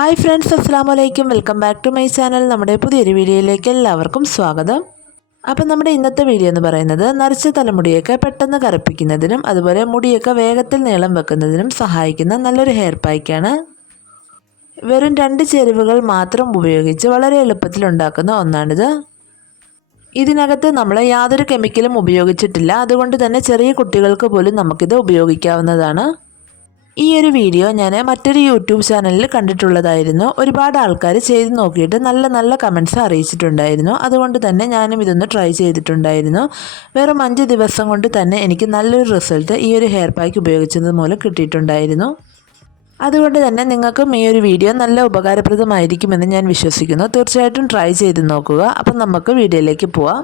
Hi friends അസ്സാം വലൈക്കും welcome back to my channel. നമ്മുടെ പുതിയൊരു വീഡിയോയിലേക്ക് എല്ലാവർക്കും സ്വാഗതം. അപ്പം നമ്മുടെ ഇന്നത്തെ വീഡിയോ എന്ന് പറയുന്നത് നരച്ച തലമുടിയൊക്കെ പെട്ടെന്ന് കറുപ്പിക്കുന്നതിനും അതുപോലെ മുടിയൊക്കെ വേഗത്തിൽ നീളം വെക്കുന്നതിനും സഹായിക്കുന്ന നല്ലൊരു ഹെയർ പായ്ക്കാണ്. വെറും രണ്ട് ചേരുവകൾ മാത്രം ഉപയോഗിച്ച് വളരെ എളുപ്പത്തിൽ ഉണ്ടാക്കുന്ന ഒന്നാണിത്. ഇതിനകത്ത് നമ്മൾ യാതൊരു കെമിക്കലും ഉപയോഗിച്ചിട്ടില്ല. അതുകൊണ്ട് തന്നെ ചെറിയ കുട്ടികൾക്ക് പോലും നമുക്കിത് ഉപയോഗിക്കാവുന്നതാണ്. ഈ ഒരു വീഡിയോ ഞാൻ മറ്റൊരു യൂട്യൂബ് ചാനലിൽ കണ്ടിട്ടുള്ളതായിരുന്നു. ഒരുപാട് ആൾക്കാർ ചെയ്ത് നോക്കിയിട്ട് നല്ല നല്ല കമൻസ് അറിയിച്ചിട്ടുണ്ടായിരുന്നു. അതുകൊണ്ട് തന്നെ ഞാനും ഇതൊന്ന് ട്രൈ ചെയ്തിട്ടുണ്ടായിരുന്നു. വെറും അഞ്ച് ദിവസം കൊണ്ട് തന്നെ എനിക്ക് നല്ലൊരു റിസൾട്ട് ഈ ഒരു ഹെയർ പാക്ക് ഉപയോഗിച്ചത് മൂലം കിട്ടിയിട്ടുണ്ടായിരുന്നു. അതുകൊണ്ട് തന്നെ നിങ്ങൾക്കും ഈ ഒരു വീഡിയോ നല്ല ഉപകാരപ്രദമായിരിക്കുമെന്ന് ഞാൻ വിശ്വസിക്കുന്നു. തീർച്ചയായിട്ടും ട്രൈ ചെയ്ത് നോക്കുക. അപ്പം നമുക്ക് വീഡിയോയിലേക്ക് പോവാം.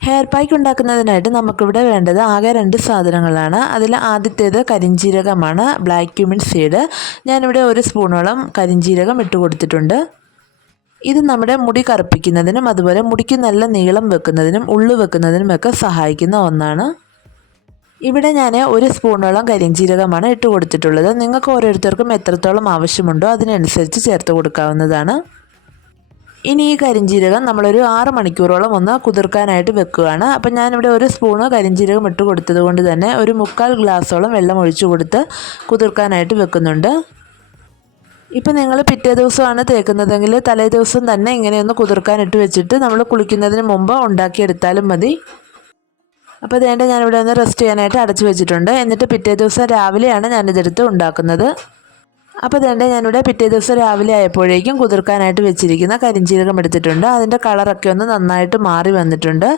ഹെയർ പാക്ക് ഉണ്ടാക്കുന്നതിനായിട്ട് നമുക്കിവിടെ വേണ്ടത് ആകെ രണ്ട് സാധനങ്ങളാണ്. അതിൽ ആദ്യത്തേത് കരിഞ്ജീരകമാണ് ബ്ലാക്ക് ക്യൂമിൻ സീഡ് ഞാനിവിടെ ഒരു സ്പൂണോളം കരിഞ്ജീരകം ഇട്ട് കൊടുത്തിട്ടുണ്ട്. ഇത് നമ്മുടെ മുടി കറുപ്പിക്കുന്നതിനും അതുപോലെ മുടിക്ക് നല്ല നീളം വെക്കുന്നതിനും ഉള്ളു വെക്കുന്നതിനുമൊക്കെ സഹായിക്കുന്ന ഒന്നാണ്. ഇവിടെ ഞാൻ ഒരു സ്പൂണോളം കരിഞ്ജീരകമാണ് ഇട്ട് കൊടുത്തിട്ടുള്ളത്. നിങ്ങൾക്ക് ഓരോരുത്തർക്കും എത്രത്തോളം ആവശ്യമുണ്ടോ അതിനനുസരിച്ച് ചേർത്ത് കൊടുക്കാവുന്നതാണ്. ഇനി ഈ കരിഞ്ജീരകം നമ്മളൊരു ആറ് മണിക്കൂറോളം ഒന്ന് കുതിർക്കാനായിട്ട് വെക്കുകയാണ്. അപ്പം ഞാനിവിടെ ഒരു സ്പൂണ് കരിഞ്ജീരകം ഇട്ട് കൊടുത്തത് കൊണ്ട് തന്നെ ഒരു മുക്കാൽ ഗ്ലാസ്സോളം വെള്ളം ഒഴിച്ചു കൊടുത്ത് കുതിർക്കാനായിട്ട് വെക്കുന്നുണ്ട്. ഇപ്പം നിങ്ങൾ പിറ്റേ ദിവസമാണ് തേക്കുന്നതെങ്കിൽ തലേ ദിവസം തന്നെ ഇങ്ങനെയൊന്ന് കുതിർക്കാനിട്ട് വെച്ചിട്ട് നമ്മൾ കുളിക്കുന്നതിന് മുമ്പ് ഉണ്ടാക്കിയെടുത്താലും മതി. അപ്പോൾ അതേണ്ട ഞാനിവിടെ ഒന്ന് റെസ്റ്റ് ചെയ്യാനായിട്ട് അടച്ചു വെച്ചിട്ടുണ്ട്. എന്നിട്ട് പിറ്റേ ദിവസം രാവിലെയാണ് ഞാനിതെടുത്ത് ഉണ്ടാക്കുന്നത്. അപ്പോൾ തന്നെ ഞാനിവിടെ പിറ്റേ ദിവസം രാവിലെ ആയപ്പോഴേക്കും കുതിർക്കാനായിട്ട് വെച്ചിരിക്കുന്ന കരിഞ്ചീരകം എടുത്തിട്ടുണ്ട്. അതിന്റെ കളറൊക്കെ ഒന്ന് നന്നായിട്ട് മാറി വന്നിട്ടുണ്ട്.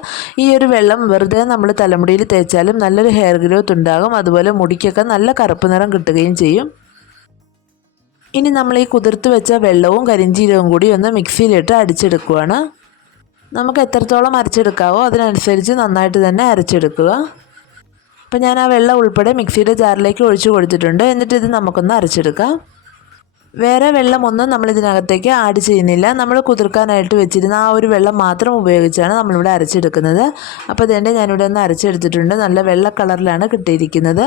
ഈ ഒരു വെള്ളം വെറുതെ നമ്മൾ തലമുടിയിൽ തേച്ചാലും നല്ലൊരു ഹെയർ ഗ്രോത്ത് ഉണ്ടാകും. അതുപോലെ മുടിക്കൊക്കെ നല്ല കറുപ്പ് നിറം കിട്ടുകയും ചെയ്യും. ഇനി നമ്മൾ ഈ കുതിർത്ത് വെച്ച വെള്ളവും കരിഞ്ചീരകവും കൂടി ഒന്ന് മിക്സിയിലിട്ട് അടിച്ചെടുക്കുകയാണ് നമുക്ക് എത്രത്തോളം അരച്ചെടുക്കാവോ അതിനനുസരിച്ച് നന്നായിട്ട് തന്നെ അരച്ചെടുക്കുക. അപ്പോൾ ഞാൻ ആ വെള്ളം ഉൾപ്പെടെ മിക്സിയുടെ ജാറിലേക്ക് ഒഴിച്ചു കൊടുത്തിട്ടുണ്ട്. എന്നിട്ട് ഇത് നമുക്കൊന്ന് അരച്ചെടുക്കാം. വേറെ വെള്ളമൊന്നും നമ്മൾ ഇതിനകത്തേക്ക് ആഡ് ചെയ്യുന്നില്ല. നമ്മൾ കുതിർക്കാനായിട്ട് വെച്ചിരുന്ന ആ ഒരു വെള്ളം മാത്രം ഉപയോഗിച്ചാണ് നമ്മളിവിടെ അരച്ചെടുക്കുന്നത്. അപ്പോൾ അതുകൊണ്ട് ഞാനിവിടെ ഒന്ന് അരച്ചെടുത്തിട്ടുണ്ട്. നല്ല വെള്ള കളറിലാണ് കിട്ടിയിരിക്കുന്നത്.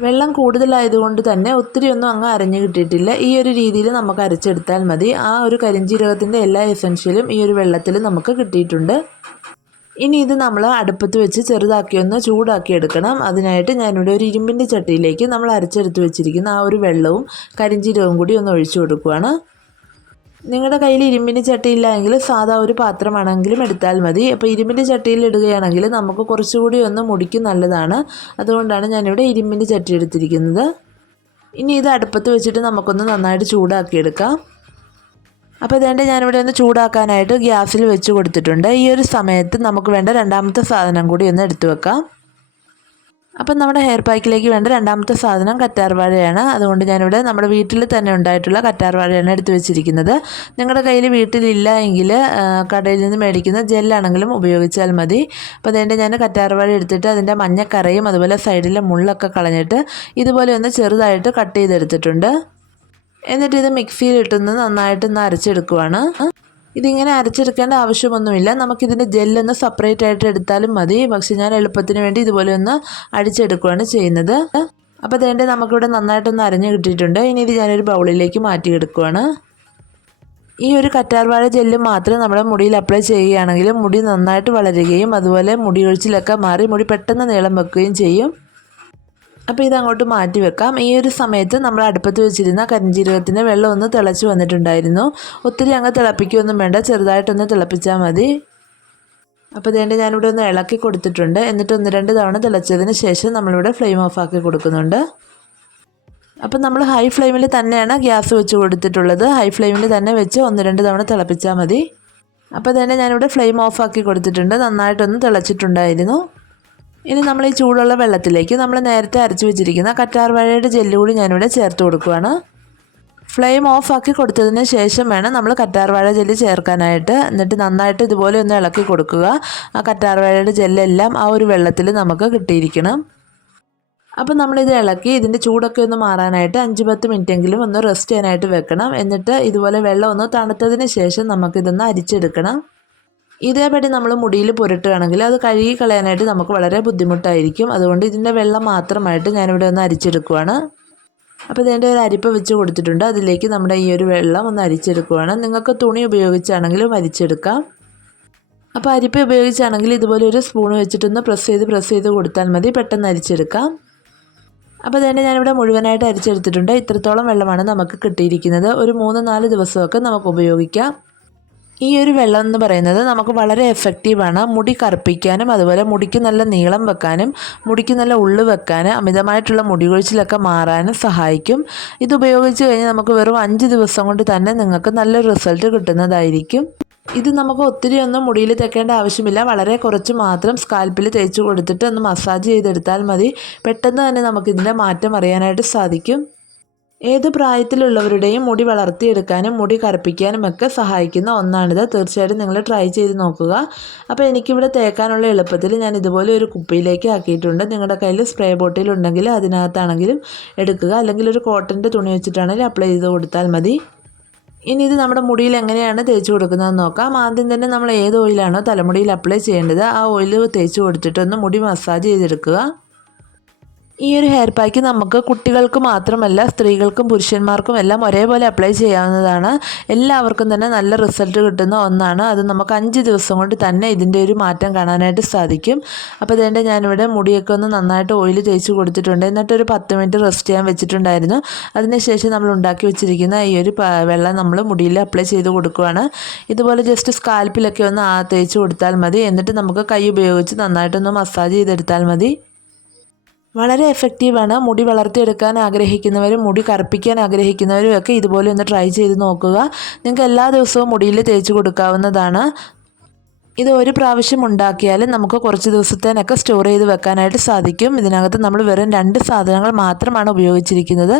വെള്ളം കൂടുതലായതുകൊണ്ട് തന്നെ ഒത്തിരി ഒന്നും അങ്ങ് അരഞ്ഞു കിട്ടിയിട്ടില്ല. ഈ ഒരു രീതിയിൽ നമുക്ക് അരച്ചെടുത്താൽ മതി. ആ ഒരു കരിഞ്ചീരകത്തിന്റെ എല്ലാ എസൻഷ്യലും ഈ ഒരു വെള്ളത്തിൽ നമുക്ക് കിട്ടിയിട്ടുണ്ട്. ഇനി ഇത് നമ്മൾ അടുപ്പത്ത് വെച്ച് ചെറുതാക്കി ഒന്ന് ചൂടാക്കി എടുക്കണം. അതിനായിട്ട് ഞാനിവിടെ ഒരു ഇരുമ്പിന്റെ ചട്ടിയിലേക്ക് നമ്മൾ അരച്ചെടുത്ത് വെച്ചിരിക്കുന്ന ആ ഒരു വെള്ളവും കരിഞ്ചീരകവും കൂടി ഒന്ന് ഒഴിച്ചു കൊടുക്കുകയാണ് നിങ്ങളുടെ കയ്യിൽ ഇരുമ്പിന്റെ ചട്ടിയില്ല എങ്കിൽ സാധാ ഒരു പാത്രമാണെങ്കിലും എടുത്താൽ മതി. അപ്പോൾ ഇരുമ്പിന്റെ ചട്ടിയിൽ ഇടുകയാണെങ്കിൽ നമുക്ക് കുറച്ചുകൂടി ഒന്ന് മുടിക്കും നല്ലതാണ്. അതുകൊണ്ടാണ് ഞാനിവിടെ ഇരുമ്പിന്റെ ചട്ടി എടുത്തിരിക്കുന്നത്. ഇനി ഇത് അടുപ്പത്ത് വെച്ചിട്ട് നമുക്കൊന്ന് നന്നായിട്ട് ചൂടാക്കിയെടുക്കാം അപ്പോൾ ഇതേണ്ട ഞാനിവിടെ ഒന്ന് ചൂടാക്കാനായിട്ട് ഗ്യാസിൽ വെച്ച് കൊടുത്തിട്ടുണ്ട്. ഈ ഒരു സമയത്ത് നമുക്ക് വേണ്ട രണ്ടാമത്തെ സാധനം കൂടി ഒന്ന് എടുത്തു വെക്കാം. അപ്പം നമ്മുടെ ഹെയർ പാക്കിലേക്ക് വേണ്ട രണ്ടാമത്തെ സാധനം കറ്റാർവാഴയാണ്. അതുകൊണ്ട് ഞാനിവിടെ നമ്മുടെ വീട്ടിൽ തന്നെ ഉണ്ടായിട്ടുള്ള കറ്റാർവാഴയാണ് എടുത്തു വെച്ചിരിക്കുന്നത്. നിങ്ങളുടെ കയ്യിൽ വീട്ടിലില്ല എങ്കിൽ കടയിൽ നിന്ന് മേടിക്കുന്ന ജെല്ലാണെങ്കിലും ഉപയോഗിച്ചാൽ മതി. അപ്പോൾ അതുകൊണ്ട് ഞാൻ കറ്റാർവാഴ എടുത്തിട്ട് അതിന്റെ മഞ്ഞക്കറയും അതുപോലെ സൈഡിലെ മുള്ളൊക്കെ കളഞ്ഞിട്ട് ഇതുപോലെ ഒന്ന് ചെറുതായിട്ട് കട്ട് ചെയ്തെടുത്തിട്ടുണ്ട്. എന്നിട്ട് ഇത് മിക്സിയിലിട്ടൊന്ന് നന്നായിട്ടൊന്ന് അരച്ചെടുക്കുവാണ്. ഇതിങ്ങനെ അരച്ചെടുക്കേണ്ട ആവശ്യമൊന്നുമില്ല. നമുക്കിതിന്റെ ജെല്ലൊന്ന് സെപ്പറേറ്റ് ആയിട്ട് എടുത്താലും മതി. പക്ഷെ ഞാൻ എളുപ്പത്തിന് വേണ്ടി ഇതുപോലെ ഒന്ന് അടിച്ചെടുക്കുകയാണ് ചെയ്യുന്നത്. അപ്പോൾ അതേണ്ട നമുക്കിവിടെ നന്നായിട്ടൊന്ന് അരഞ്ഞു കിട്ടിയിട്ടുണ്ട്. ഇനി ഇത് ഞാനൊരു ബൗളിലേക്ക് മാറ്റിയെടുക്കുവാണ്. ഈ ഒരു കറ്റാർവാഴ ജെല്ല് മാത്രം നമ്മുടെ മുടിയിൽ അപ്ലൈ ചെയ്യുകയാണെങ്കിൽ മുടി നന്നായിട്ട് വളരുകയും അതുപോലെ മുടി ഒഴിച്ചിലൊക്കെ മാറി മുടി പെട്ടെന്ന് നീളം വെക്കുകയും ചെയ്യും. അപ്പോൾ ഇതങ്ങോട്ട് മാറ്റി വെക്കാം. ഈ ഒരു സമയത്ത് നമ്മൾ അടുപ്പത്ത് വെച്ചിരുന്ന കരിഞ്ജീരകത്തിന്റെ വെള്ളം ഒന്ന് തിളച്ച് വന്നിട്ടുണ്ടായിരുന്നു. ഒത്തിരി അങ്ങ് തിളപ്പിക്കുകയൊന്നും വേണ്ട ചെറുതായിട്ടൊന്ന് തിളപ്പിച്ചാൽ മതി. അപ്പോൾ ഇതേണ്ട ഞാനിവിടെ ഒന്ന് ഇളക്കി കൊടുത്തിട്ടുണ്ട്. എന്നിട്ട് ഒന്ന് രണ്ട് തവണ തിളച്ചതിന് ശേഷം നമ്മളിവിടെ ഫ്ലെയിം ഓഫ് ആക്കി കൊടുക്കുന്നുണ്ട്. അപ്പം നമ്മൾ ഹൈ ഫ്ലെയിമിൽ തന്നെയാണ് ഗ്യാസ് വെച്ച് കൊടുത്തിട്ടുള്ളത്. ഹൈ ഫ്ലെയിമിൽ തന്നെ വെച്ച് ഒന്ന് രണ്ട് തവണ തിളപ്പിച്ചാൽ മതി. അപ്പോൾ തന്നെ ഞാനിവിടെ ഫ്ലെയിം ഓഫ് ആക്കി കൊടുത്തിട്ടുണ്ട്. നന്നായിട്ടൊന്ന് തിളച്ചിട്ടുണ്ടായിരുന്നു. ഇനി നമ്മൾ ഈ ചൂടുള്ള വെള്ളത്തിലേക്ക് നമ്മൾ നേരത്തെ അരച്ച് വെച്ചിരിക്കുന്ന കറ്റാർവാഴയുടെ ജെല്ല് കൂടി ഞാനിവിടെ ചേർത്ത് കൊടുക്കുകയാണ് ഫ്ലെയിം ഓഫ് ആക്കി കൊടുത്തതിന് ശേഷം വേണം നമ്മൾ കറ്റാർവാഴ ജെല്ല് ചേർക്കാനായിട്ട്. എന്നിട്ട് നന്നായിട്ട് ഇതുപോലെ ഒന്ന് ഇളക്കി കൊടുക്കുക. ആ കറ്റാർവാഴയുടെ ജെല്ലെല്ലാം ആ ഒരു വെള്ളത്തിൽ നമുക്ക് കിട്ടിയിരിക്കണം. അപ്പം നമ്മളിത് ഇളക്കി ഇതിന്റെ ചൂടൊക്കെ ഒന്ന് മാറാനായിട്ട് അഞ്ച് പത്ത് മിനിറ്റെങ്കിലും ഒന്ന് റെസ്റ്റ് ചെയ്യാനായിട്ട് വെക്കണം. എന്നിട്ട് ഇതുപോലെ വെള്ളം ഒന്ന് തണുത്തതിന് ശേഷം നമുക്കിതൊന്ന് അരിച്ചെടുക്കണം. ഇതേപടി നമ്മൾ മുടിയിൽ പുരട്ടുകയാണെങ്കിൽ അത് കഴുകി കളയാനായിട്ട് നമുക്ക് വളരെ ബുദ്ധിമുട്ടായിരിക്കും. അതുകൊണ്ട് ഇതിന്റെ വെള്ളം മാത്രമായിട്ട് ഞാനിവിടെ ഒന്ന് അരിച്ചെടുക്കുവാണ്. അപ്പോൾ ഇതിന്റെ ഒരു അരിപ്പ് വെച്ച് കൊടുത്തിട്ടുണ്ട്. അതിലേക്ക് നമ്മുടെ ഈ ഒരു വെള്ളം ഒന്ന് അരിച്ചെടുക്കുവാണ്. നിങ്ങൾക്ക് തുണി ഉപയോഗിച്ചാണെങ്കിലും അരിച്ചെടുക്കാം അപ്പോൾ അരിപ്പ ഉപയോഗിച്ചാണെങ്കിൽ ഇതുപോലെ ഒരു സ്പൂൺ വെച്ചിട്ടൊന്ന് പ്രസ് ചെയ്ത് പ്രസ് ചെയ്ത് കൊടുത്താൽ മതി. പെട്ടെന്ന് അരിച്ചെടുക്കാം. അപ്പോൾ തന്നെ ഞാനിവിടെ മുഴുവനായിട്ട് അരിച്ചെടുത്തിട്ടുണ്ട്. ഇത്രത്തോളം വെള്ളമാണ് നമുക്ക് കിട്ടിയിരിക്കുന്നത്. ഒരു മൂന്ന് നാല് ദിവസമൊക്കെ നമുക്ക് ഉപയോഗിക്കാം. ഈ ഒരു വെള്ളം എന്ന് പറയുന്നത് നമുക്ക് വളരെ എഫക്റ്റീവാണ് മുടി കറുപ്പിക്കാനും അതുപോലെ മുടിക്ക് നല്ല നീളം വെക്കാനും മുടിക്ക് നല്ല ഉള്ളു വെക്കാനും അമിതമായിട്ടുള്ള മുടി കൊഴിച്ചിലൊക്കെ മാറാനും സഹായിക്കും. ഇത് ഉപയോഗിച്ച് കഴിഞ്ഞാൽ നമുക്ക് വെറും അഞ്ച് ദിവസം കൊണ്ട് തന്നെ നിങ്ങൾക്ക് നല്ല റിസൾട്ട് കിട്ടുന്നതായിരിക്കും. ഇത് നമുക്ക് ഒത്തിരി ഒന്നും മുടിയിൽ തേക്കേണ്ട ആവശ്യമില്ല. വളരെ കുറച്ച് മാത്രം സ്കാൽപ്പിൽ തേച്ച് കൊടുത്തിട്ട് ഒന്ന് മസാജ് ചെയ്തെടുത്താൽ മതി. പെട്ടെന്ന് തന്നെ നമുക്കിതിന്റെ മാറ്റം അറിയാനായിട്ട് സാധിക്കും. ഏത് പ്രായത്തിലുള്ളവരുടെയും മുടി വളർത്തിയെടുക്കാനും മുടി കറുപ്പിക്കാനും ഒക്കെ സഹായിക്കുന്ന ഒന്നാണിത്. തീർച്ചയായിട്ടും നിങ്ങൾ ട്രൈ ചെയ്ത് നോക്കുക. അപ്പോൾ എനിക്കിവിടെ തേക്കാനുള്ള എളുപ്പത്തിൽ ഞാൻ ഇതുപോലെ ഒരു കുപ്പിയിലേക്ക് ആക്കിയിട്ടുണ്ട്. നിങ്ങളുടെ കയ്യിൽ സ്പ്രേ ബോട്ടിൽ ഉണ്ടെങ്കിൽ അതിനകത്താണെങ്കിലും എടുക്കുക. അല്ലെങ്കിൽ ഒരു കോട്ടന്റെ തുണി വെച്ചിട്ടാണെങ്കിൽ അപ്ലൈ ചെയ്ത് കൊടുത്താൽ മതി. ഇനി ഇത് നമ്മുടെ മുടിയിൽ എങ്ങനെയാണ് തേച്ച് കൊടുക്കുന്നതെന്ന് നോക്കാം. ആദ്യം തന്നെ നമ്മൾ ഏത് ഓയിലാണോ തലമുടിയിൽ അപ്ലൈ ചെയ്യേണ്ടത്. ആ ഓയിൽ തേച്ച് കൊടുത്തിട്ടൊന്ന് മുടി മസാജ് ചെയ്തെടുക്കുക. ഈ ഒരു ഹെയർ പാക്ക് നമുക്ക് കുട്ടികൾക്ക് മാത്രമല്ല സ്ത്രീകൾക്കും പുരുഷന്മാർക്കും എല്ലാം ഒരേപോലെ അപ്ലൈ ചെയ്യാവുന്നതാണ്. എല്ലാവർക്കും തന്നെ നല്ല റിസൾട്ട് കിട്ടുന്ന ഒന്നാണ്. അത് നമുക്ക് അഞ്ച് ദിവസം കൊണ്ട് തന്നെ ഇതിന്റെ ഒരു മാറ്റം കാണാനായിട്ട് സാധിക്കും. അപ്പോൾ ഇതേണ്ട ഞാനിവിടെ മുടിയൊക്കെ ഒന്ന് നന്നായിട്ട് ഓയിൽ തേച്ച് കൊടുത്തിട്ടുണ്ട്. എന്നിട്ട് ഒരു പത്ത് മിനിറ്റ് റെസ്റ്റ് ചെയ്യാൻ വെച്ചിട്ടുണ്ടായിരുന്നു. അതിനുശേഷം നമ്മൾ ഉണ്ടാക്കി വെച്ചിരിക്കുന്ന ഈ ഒരു വെള്ളം നമ്മൾ മുടിയിൽ അപ്ലൈ ചെയ്ത് കൊടുക്കുകയാണ് ഇതുപോലെ ജസ്റ്റ് സ്കാൽപ്പിലൊക്കെ ഒന്ന് തേച്ച് കൊടുത്താൽ മതി. എന്നിട്ട് നമുക്ക് കൈ ഉപയോഗിച്ച് നന്നായിട്ടൊന്ന് മസാജ് ചെയ്തെടുത്താൽ മതി. വളരെ എഫക്റ്റീവാണ് മുടി വളർത്തിയെടുക്കാൻ ആഗ്രഹിക്കുന്നവരും മുടി കറുപ്പിക്കാൻ ആഗ്രഹിക്കുന്നവരും ഒക്കെ ഇതുപോലെ ഒന്ന് ട്രൈ ചെയ്ത് നോക്കുക. നിങ്ങൾക്ക് എല്ലാ ദിവസവും മുടിയിൽ തേച്ച് കൊടുക്കാവുന്നതാണ്. ഇത് ഒരു പ്രാവശ്യം ഉണ്ടാക്കിയാൽ നമുക്ക് കുറച്ച് ദിവസത്തേനൊക്കെ സ്റ്റോർ ചെയ്ത് വെക്കാനായിട്ട് സാധിക്കും. ഇതിനകത്ത് നമ്മൾ വെറും രണ്ട് സാധനങ്ങൾ മാത്രമാണ് ഉപയോഗിച്ചിരിക്കുന്നത്.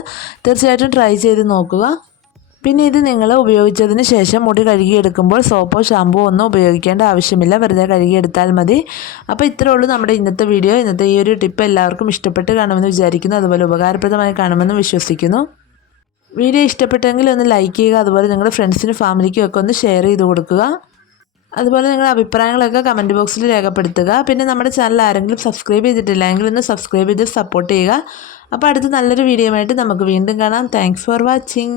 തീർച്ചയായിട്ടും ട്രൈ ചെയ്ത് നോക്കുക. പിന്നെ ഇത് നിങ്ങൾ ഉപയോഗിച്ചതിന് ശേഷം മുടി കഴുകിയെടുക്കുമ്പോൾ സോപ്പോ ഷാമ്പുവോ ഒന്നും ഉപയോഗിക്കേണ്ട ആവശ്യമില്ല. വെറുതെ കഴുകിയെടുത്താൽ മതി. അപ്പോൾ ഇത്രേ ഉള്ളൂ നമ്മുടെ ഇന്നത്തെ വീഡിയോ ഇന്നത്തെ ഈ ഒരു ടിപ്പ് എല്ലാവർക്കും ഇഷ്ടപ്പെട്ട് കാണുമെന്ന് വിചാരിക്കുന്നു. അതുപോലെ ഉപകാരപ്രദമായി കാണുമെന്ന് വിശ്വസിക്കുന്നു. വീഡിയോ ഇഷ്ടപ്പെട്ടെങ്കിൽ ഒന്ന് ലൈക്ക് ചെയ്യുക. അതുപോലെ നിങ്ങളുടെ ഫ്രണ്ട്സിനും ഫാമിലിക്കും ഒക്കെ ഒന്ന് ഷെയർ ചെയ്ത് കൊടുക്കുക. അതുപോലെ നിങ്ങളുടെ അഭിപ്രായങ്ങളൊക്കെ കമന്റ് ബോക്സിൽ രേഖപ്പെടുത്തുക. പിന്നെ നമ്മുടെ ചാനൽ ആരെങ്കിലും സബ്സ്ക്രൈബ് ചെയ്തിട്ടില്ല എങ്കിൽ ഒന്ന് സബ്സ്ക്രൈബ് ചെയ്ത് സപ്പോർട്ട് ചെയ്യുക. അപ്പോൾ അടുത്ത നല്ലൊരു വീഡിയോ ആയിട്ട് നമുക്ക് വീണ്ടും കാണാം. Thanks for watching